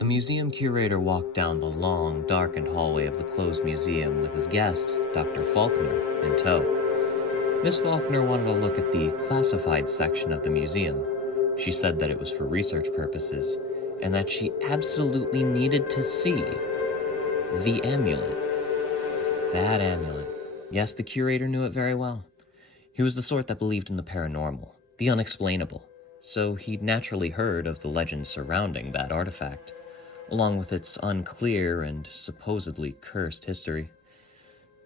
The museum curator walked down the long, darkened hallway of the closed museum with his guest, Dr. Faulkner, in tow. Miss Faulkner wanted to look at the classified section of the museum. She said that it was for research purposes, and that she absolutely needed to see the amulet. That amulet. Yes, the curator knew it very well. He was the sort that believed in the paranormal, the unexplainable, so he'd naturally heard of the legends surrounding that artifact, along with its unclear and supposedly cursed history.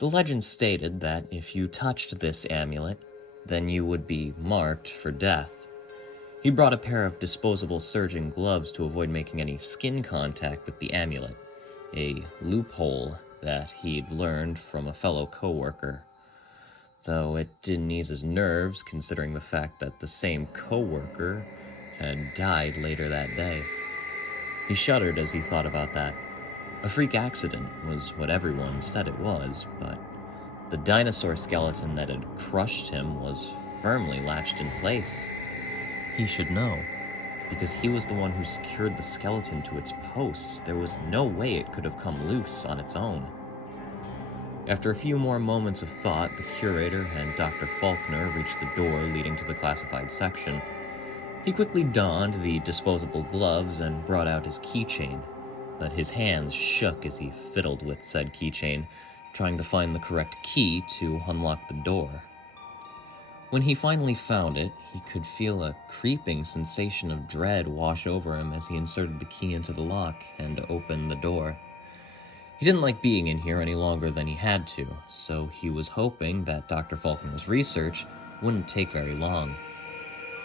The legend stated that if you touched this amulet, then you would be marked for death. He brought a pair of disposable surgeon gloves to avoid making any skin contact with the amulet, a loophole that he'd learned from a fellow co-worker. Though it didn't ease his nerves, considering the fact that the same co-worker had died later that day. He shuddered as he thought about that. A freak accident was what everyone said it was, but the dinosaur skeleton that had crushed him was firmly latched in place. He should know, because he was the one who secured the skeleton to its post. There was no way it could have come loose on its own. After a few more moments of thought, the curator and Dr. Faulkner reached the door leading to the classified section. He quickly donned the disposable gloves and brought out his keychain, but his hands shook as he fiddled with said keychain, trying to find the correct key to unlock the door. When he finally found it, he could feel a creeping sensation of dread wash over him as he inserted the key into the lock and opened the door. He didn't like being in here any longer than he had to, so he was hoping that Dr. Faulkner's research wouldn't take very long.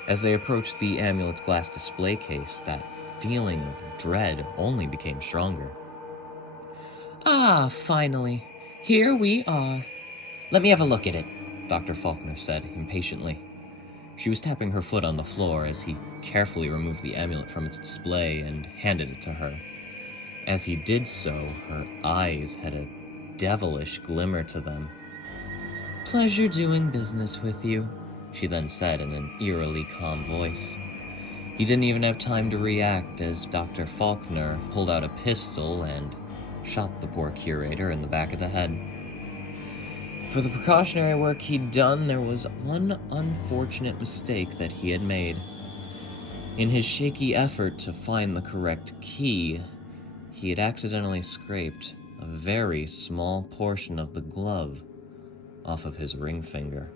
As they approached the amulet's glass display case, that feeling of dread only became stronger. Ah, finally. Here we are. Let me have a look at it, Dr. Faulkner said impatiently. She was tapping her foot on the floor as he carefully removed the amulet from its display and handed it to her. As he did so, her eyes had a devilish glimmer to them. Pleasure doing business with you, she then said in an eerily calm voice. He didn't even have time to react as Dr. Faulkner pulled out a pistol and shot the poor curator in the back of the head. For the precautionary work he'd done, there was one unfortunate mistake that he had made. In his shaky effort to find the correct key, he had accidentally scraped a very small portion of the glove off of his ring finger.